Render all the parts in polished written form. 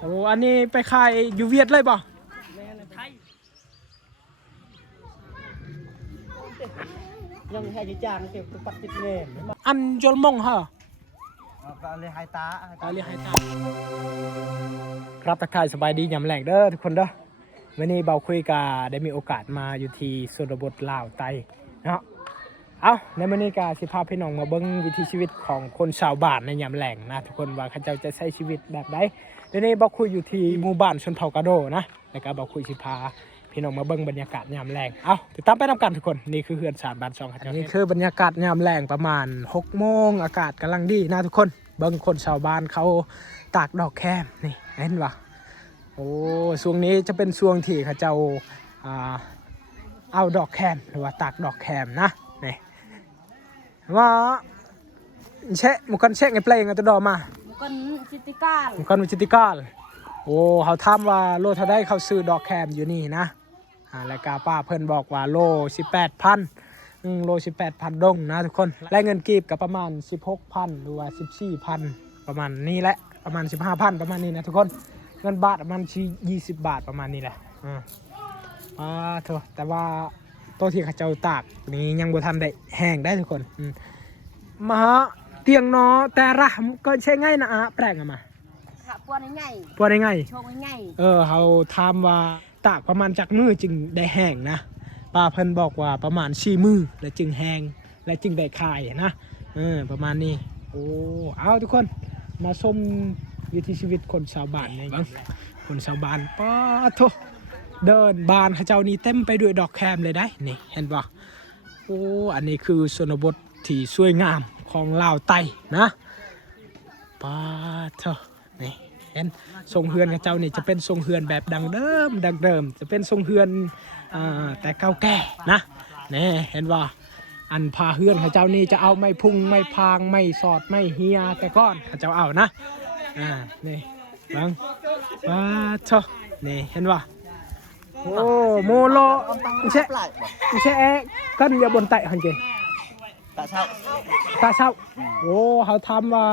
โอ้อันนี้ไปขายอยู่เวียดเลยป่ะยังให้จีจางเก็บปัดติดเงินอันจลมงเหรอก็เลยหายตาเรียกให้ตาครับทักทายสบายดียามแหลกเด้อทุกคนเด้อวันนี้เบาคุยกาได้มีโอกาสมาอยู่ที่ชนบทลาวไตเนาะเอาในวันนี้กาสิพาพี่น้องมาเบิ้งวิถีชีวิตของคนชาวบ้านในยามแหลงนะทุกคนว่าเขาจะใช้ชีวิตแบบใดเดี๋ยวนี้เบาคุยอยู่ที่หมู่บ้านชนเผ่ากาโดนะแล้วก็เบาคุยสิพาพี่น้องมาเบิ้งบรรยากาศยามแรงเอาติดตามไปนำกันทุกคนนี่คือเฮือน3 บ้าน 2ครับนี่คือบรรยากาศยามแรงประมาณ6 โมงอากาศกำลังดีนะทุกคนเบิ้งคนชาวบ้านเขาตากดอกแคมนี่เห็นปะโอ้ช่วงนี้จะเป็นช่วงที่เขาเจ้าเอาดอกแคมหรือว่าตากดอกแคมนะนี่ว่าเชะมุกันเชะไงเพลงกันตัวดอมามุกันจิติกาลมุกันจิติกาลโอ้เขาทำว่าโลเท่าได้เขาซื้อดอกแคมอยู่นี่นะแล้วก็ป้าเพิ่นบอกว่าโล 18,000โล 18,000 ดงนะทุกคนและเงินกีบกับประมาณ 16,000 หรือว่า 14,000 ประมาณนี้แหละประมาณ 15,000 ประมาณนี้นะทุกคนเงินบาทประมาณ20 บาทประมาณนี้แหละเถอะแต่ว่าตัวที่เขาเจ้าตากนี้ยังบ่ทันได้แห้งได้ทุกคนมาเตียงเนาะแต่ละก็ใช้ง่ายนะแปลงมาปวดง่ายปวดง่ายโชว์ง่ายเขาทำว่าตากประมาณจากมือจึงได้แห้งนะป้าเพิ่นบอกว่าประมาณ4 มือแล้วจึงแห้งและจึงได้ขายนะประมาณนี้โอ้เอาทุกคนมาชมวิถีชีวิตคนชาวบ้านนี่คนชาวบ้านป้าโถเดินบ้านเขาเจ้านี่เต็มไปด้วยดอกแคมเลยได้นี่เห็นป่ะโอ้อันนี้คือชนบทที่สวยงามของลาวไต้นะป้าโถนี่เห็นทรงเฮือนเขาเจ้านี่จะเป็นทรงเฮือนแบบดังเดิมจะเป็นทรงเฮือนแต่เก่าแก่นะนี่เห็นว่าอันพาเฮือนเขาเจ้านี่จะเอาไม่พุ่งไม่พางไม่สอดไม่เฮียแต่ก้อนเขาเจ้าเอานะนี่บังโถนี่เห็นว่าโอ้โมโลเชะกันอย่าบนไตหันเจตาเช่าโอ้เขาทำว่า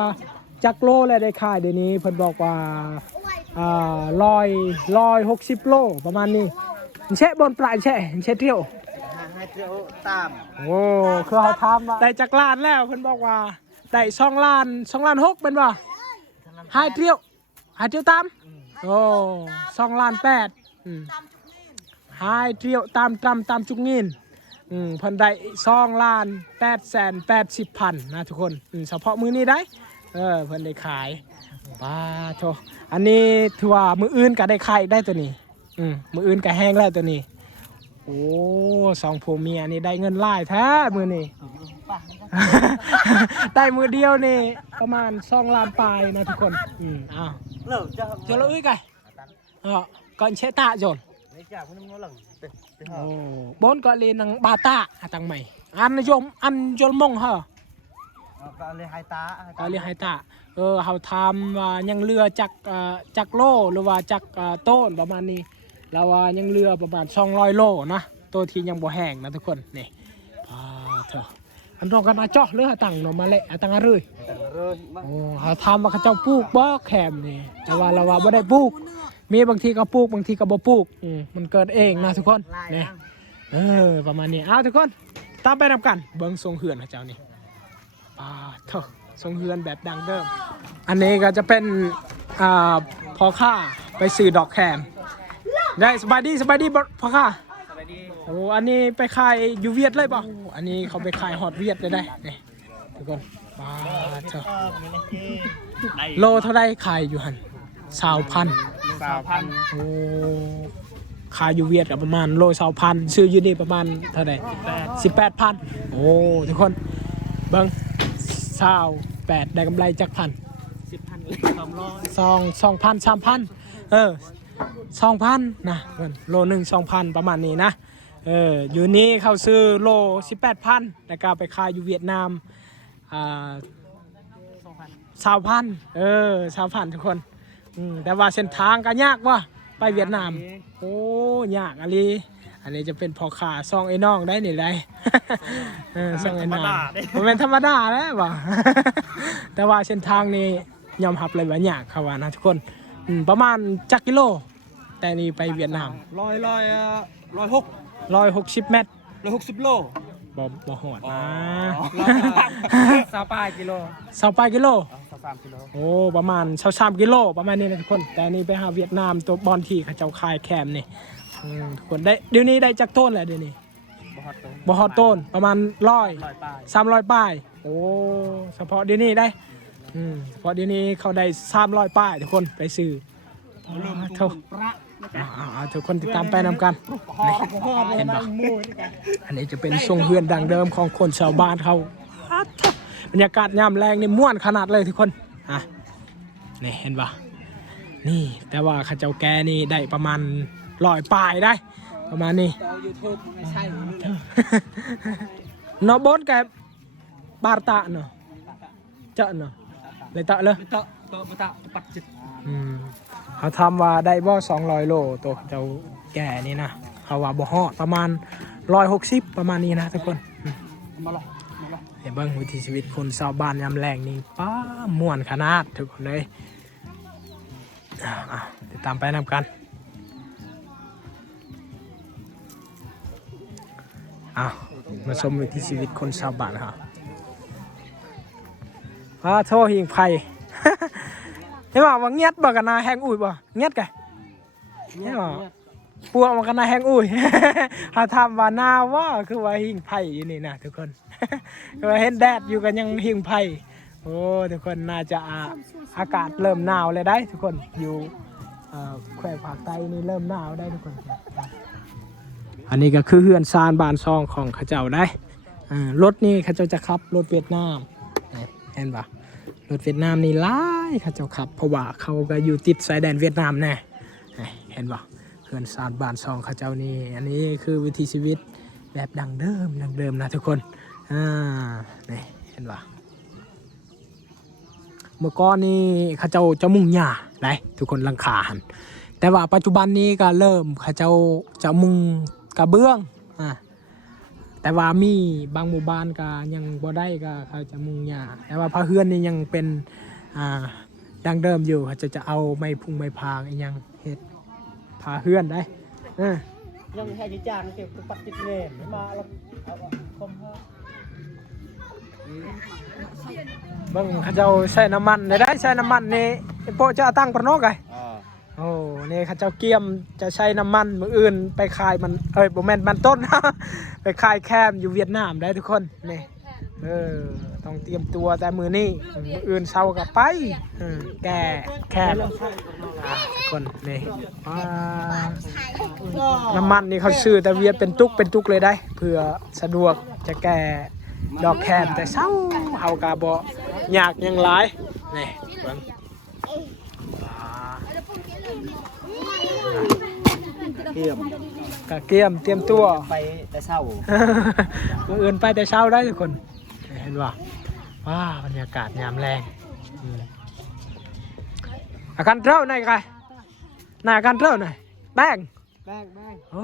จักโลเลยได้ขายเดี๋ยวนี้เพิ่นบอกว่า160 โลประมาณนี้เชะบนปลายเชะเที่ยวตามโอ้คือเขาทำได้จักล้านแล้วเพิ่นบอกว่าได้2 ล้าน6เป็นว่าให้เที่ยวตามโอ้2 ล้าน 8ให้เที่ยวตามจุกงินเพิ่นได้2 ล้าน 880,000นะทุกคนเฉพาะมื้อนี้ได้เพิ่นได้ขายป้าโธอันนี้ถือว่ามื้ออื่นก็ได้ขายได้ตัวนี้มื้ออื่นก็แห้งแล้วตัวนี้โอ้2 ผัวเมียนี่ได้เงินหลายแท้มื้อนี้ ได้มือเดียวนี่ประมาณ2 ล้านปลายนะทุกคนอ้าวจนละอุ้ยไก่ก่อนเชตะจนโอ้บนก็เลยนังบาตาตังใหม่อันยมอันจลมงเหรอก็เลยหายตาเขาทำว่ายังเรือจากโลหรือว่าจากต้นประมาณนี้เราว่ายังเรือประมาณ200 โลนะตัวที่ยังบ่แห้งนะทุกคนนี่เถอะอันตรงกันอาเจาะเรือตังเนาะมาเละตังอะไรโอ้เขาทำว่าเขาเจ้าปลูกบ่แคมนี่แต่ว่าเราว่าบ่ได้ปลูกมีบางทีก็ปลูกบางทีก็บ่ปลูกมันเกิดเองนะทุกคนนี่ประมาณนี้เอาทุกคนตามไปนำกันเบิ้งทรงเหือนเขาเจ้านี่เถอะทรงเฮือนแบบดังเดิมอันนี้ก็จะเป็นพอค่าไปซื้อดอกแคมได้สบายดีพอค่าโอ้อันนี้ไปขายอยู่เวียดเลยป่ะอันนี้เขาไปขายฮอตเวียดเลยได้นี่ทุกคนเถอะโลเท่าไรขายอยู่หัน20,000โอ้ขายอยู่เวียดประมาณโล20,000ซื้ออยู่นี่ประมาณเท่าไหร่18,000โอ้ทุกคนเบิ้ง28ได้กำไรจักพัน2,000 3,000 2,000นะโล 1 2,000 ประมาณนี้นะอยู่นี้เขาซื้อโล 18,000แล้วก็ไปขายอยู่เวียดนาม20,000 20,000ทุกคนแต่ว่าเส้นทางก็ยากว่ะไปเวียดนามโอ้ยากอะไรอันนี้จะเป็นพอขาซองไอ้น้องได้หนิไรซองไอ้น้องมันเป็นธรรมดาแล้วบ่แต่ว่าเส้นทางนี้ยอมรับเลยว่าอยากเขาว่านะทุกคน ประมาณจักกิโลแต่นี่ไปเวียดนาม 160 เมตร 160 โล บ่หอดนะ 20 กิโล 20 กิโล 23 กิโล โอ้ประมาณ23 กิโลประมาณนี้นะทุกคนแต่นี่ไปหาเวียดนามตัวบอลที่เขาเจ้าคายแคมป์นี่ทุกคนได้เดี๋ยวนี้ได้จักต้นแหละเดี๋ยวนี้บ่ฮอดต้นประมาณ300 ป้ายโอ้เฉพาะเดี๋ยวนี้ได้เฉพาะเดี๋ยวนี้เขาได้300 ป้ายทุกคนไปซื้อเท่าทุกคนติดตามไปนำกันนี่เห็นปะอันนี้จะเป็นทรงเฮือนดังเดิมของคนชาวบ้านเขาบรรยากาศยามแรงนี่ม่วนขนาดเลยทุกคนนี่เห็นปะนี่แต่ว่าข้าเจ้าแกนี่ได้ประมาณ100 ป้ายได้ประมาณนี้ YouTube ไม่ใช่ เนาะบดแกบาร์ตะเนาะเจาะเนาะเลยตะเลย ตะปัดจิต เขาทำว่าได้บ่200 โลตัวเจ้าแก่นี่นะเขาว่าบ่ฮอดประมาณ160ประมาณนี้นะทุกคน มาหรอ เห็นเบิ่งวิถีชีวิตคนชาวบ้านยามแรงนี่ป้าม่วนขนาดทุกคนเลยติดตามไปนำกันมาชมวิถีชีวิตคนชาวบ้านครับโทษหิงไผ่ เห็นว่าเงียดบ่กันนาแห้งอุ้ยบ่เงียดไกเห็นว่าปัวมันกันนาแห้งอุ้ย หาทำว่านาว่าคือว่าหิงไผ่อยู่นี่นะทุกคน คือว่าเห็นแดดอยู่กันยังหิงไผ่โอ้ทุกคนน่าจะอากาศเริ่มหนาวเลยได้ทุกคนอยู่แขวงภาคใต้นี่เริ่มหนาวได้ทุกคนอันนี้ก็คือเฮือนซานบานซองของเขาเจ้าได้รถนี่เขาเจ้าจะขับรถเวียดนามเห็นปะรถเวียดนามนี่หลายเขาเจ้าขับเพราะว่าเขาก็อยู่ติดชายแดนเวียดนามแน่เห็นปะเฮือนซานบานซองเขาเจ้านี่อันนี้คือวิถีชีวิตแบบดังเดิมนะทุกคนนี่เห็นปะเมื่อก่อนนี่เขาเจ้าจะมุ่งหญ้าได้ทุกคนลังคาหันแต่ว่าปัจจุบันนี้ก็เริ่มเขาเจ้าจะมุ่งกระเบื้องแต่ว่ามีบางหมู่บ้านก็ยังบ่ได้ก็เขาจะมุ่งหญ้าแต่ว่าพระเฮือนนี่ยังเป็นดังเดิมอยู่เขาจะเอาไม้พุ่งไม้พางยังเฮ็ดพาเฮือนได้ยังให้จีจางเก็บปัดจิตเน่มาแล้วคมเบิ่งเขาเจ้าใช้น้ำมันได้ใช้น้ำมันนี่โปะจะตั้งประโนกไงโอ้นี่เขาเจ้าเกียมจะใช้น้ำมันมืออื่นไปขายมันบ่แม่นมันต้น ไปขายแคมอยู่เวียดนามได้ทุกคนนี่ต้องเตรียมตัวแต่มือนี่มืออื่นเช้ากับไปแก่แคมทุกคนนี่น้ำมันนี่เขาซื้อแต่เวียดเป็นตุกเลยได้เพื่อสะดวกจะแก่ดอกแคมแต่เช้าเฮากาบ่ยากยังหลายนี่เบิ่งเกียมเตรียมตัวไปแต่เช้า มืออื่นไปแต่เช้าได้ทุกคนเห็นว่าบรรยากาศยามแรงอาการเท่าไหนกันอาการเท่าไหนแป้งโอ้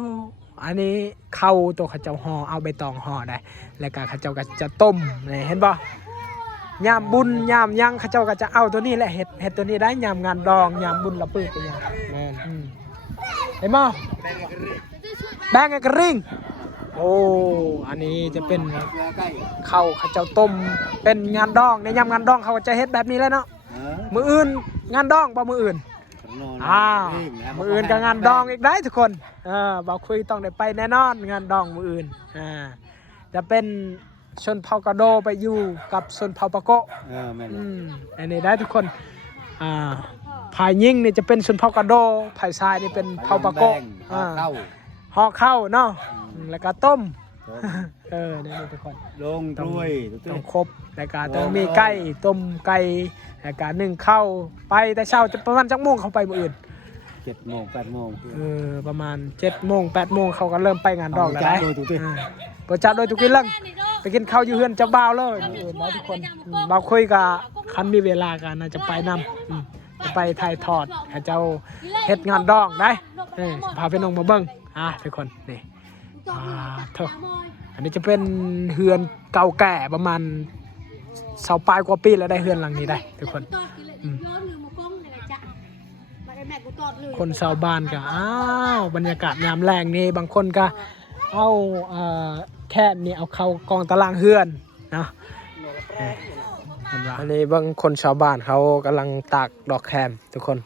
อันนี้เข้าตัวข้าเจ้าห่อเอาใบตองห่อได้แล้วก็ข้าเจ้าก็จะต้มเห็นบ่ยามบุญยามยังข้าเจ้าก็จะเอาตัวนี้แหละเห็ดตัวนี้ได้ยามงานดองยามบุญละปื้ดไปยังเห็นบ่แป้งกระริ่งโอ้อันนี้จะเป็นข้าวข้าเจ้าต้มเป็นงานดองในยามงานดองเขาจะเฮ็ดแบบนี้แล้วเนาะมืออื่นงานดองบ่มืออื่นมืออื่นกับงานดองอีกได้ทุกคนบ่คุยต้องได้ไปแน่นอนงานดองมืออื่นจะเป็นชนเผ่ากะโดไปอยู่กับชนเผ่าปะโกะอันนี้ได้ทุกคนภายยิ่งนี่จะเป็นชนเผ่ากะโดภายซ้ายนี่เป็นเผ่าปะโกะห่อข้าวเนาะแล้วก็ต้มนี่ทุกคนลงด้วยต้องครบแล้วก็ต้องมีไก่ต้มไก่แล้วก็นึ่งข้าวไปแต่เช้าจะประมาณจักโมงเขาไปมื้ออื่น7 โมง 8 โมงประมาณ7 โมง 8 โมงเขาก็เริ่มไปงานดอกแล้วได้ประจัดโดยทุกทีเรื่องไปกินข้าวอยู่เฮือนเจ้าบ่าวเลยแล้วทุกคนบ่าวคุยกับคันมีเวลากันน่าจะไปนำจะไปถ่ายทอดให้เจ้าเฮ็ดงานดองได้พาพี่น้องมาเบิ่งทุกคนนี่อันนี้จะเป็นเฮือนเก่าแก่ประมาณ20 ปลายกว่าปีแล้วได้เฮือนหลังนี้ได้ทุกคน คนชาวบ้านก็อ้าวบรรยากาศยามแรงนี่บางคนก็เอาแค่นี่เอาเข้ากองตารางเฮือนเนาะอันนี้บางคนชาวบ้านเขากำลังตากดอกแคมทุกคน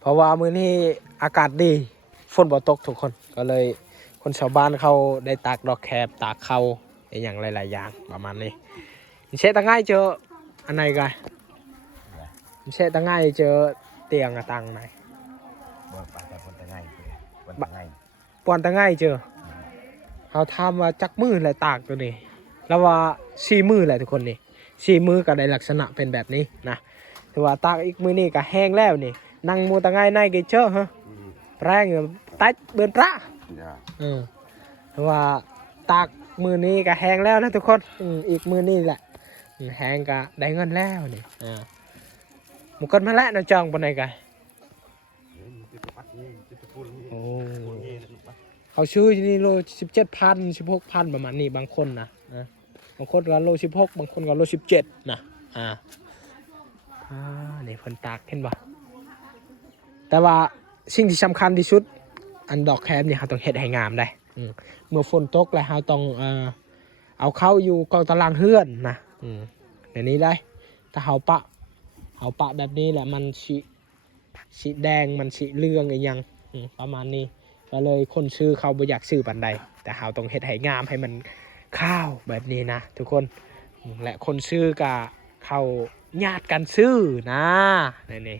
เพราะว่ามื้อนี้อากาศดีฝนบ่ตกทุกคนก็เลยคนชาวบ้านเขาได้ตากดอกแคมตากเขาอย่างหลายๆอย่างประมาณนี้เช่ตั้งง่ายเจออันไหนกันเช่ตั้งง่ายเจอเตียงอะตังไหนปอนตั้งง่ายเจอเขาทำมาจักมือเลยตากตัวนี้แล้วว่า4 มือเลยทุกคนนี่4 มือก็ได้ลักษณะเป็นแบบนี้นะถือว่าตากอีกมือนี่ก็แห้งแล้วนี่นั่งมูตั้งง่ายในกี่เจอฮะแรงตัดเบือนพระถือว่าตากมือนี้ก็แห้งแล้วนะทุกคนอีกมือนี่แหละแห้งก็ได้เงินแล้วนี่มุกันมาแล้วนะจองบนไหนกันเขาชื่อนี่โล17,000 16,000ประมาณนี้บางคนนะบางคนก็โล16บางคนก็โล17นะนี่เพิ่นตากเห็นบ่แต่ว่าสิ่งที่สำคัญที่สุดอันดอกแคมเนี่ยเราต้องเฮ็ดให้งามได้เมื่อฝนตกแล้วเราต้องเอาเข้าอยู่กองตารางเฮือนนะเดี๋ยวนี้ได้ถ้าเอาปะแบบนี้แหละมันสีแดงมันสีเหลืองอีกอย่างประมาณนี้ก็เลยคนซื้อเขาบ่อยากซื้อปันใดแต่เราต้องเฮ็ดให้งามให้มันข้าวแบบนี้นะทุกคนและคนซื้อก็เขาญาติกันซื้อนะนี่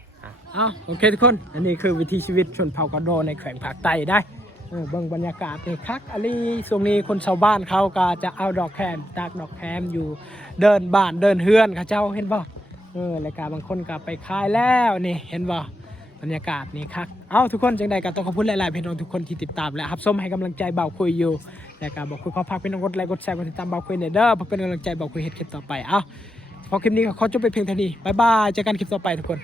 โอเคทุกคนอันนี้คือวิถีชีวิตชนเผ่ากะโดในแขวงภาคใต้ได้เบิ่งบรรยากาศนี่คักอันนี้ช่วงนี้คนชาวบ้านเขาก็จะเอาดอกแคมตากดอกแคมอยู่เดินบ้านเดินเฮือนเขาเจ้าเห็นบ่รายการบางคนก็ไปขายแล้วนี่เห็นบ่บรรยากาศนี่คักทุกคนจังใดก็ต้องขอบคุณหลายๆพี่น้องทุกคนที่ติดตามและรับชมให้กำลังใจเบาคุยอยู่และก็บอกคุยขอพักพี่น้องกดไลค์กดแชร์กดติดตามเบาคุยเด้อเพื่อเป็นกำลังใจเบาคุยเฮ็ดคลิปต่อไปพอคลิปนี้ก็ขอจบไปเพียงเท่านี้บ๊ายบายเจอกันคลิปต่อไปทุกคน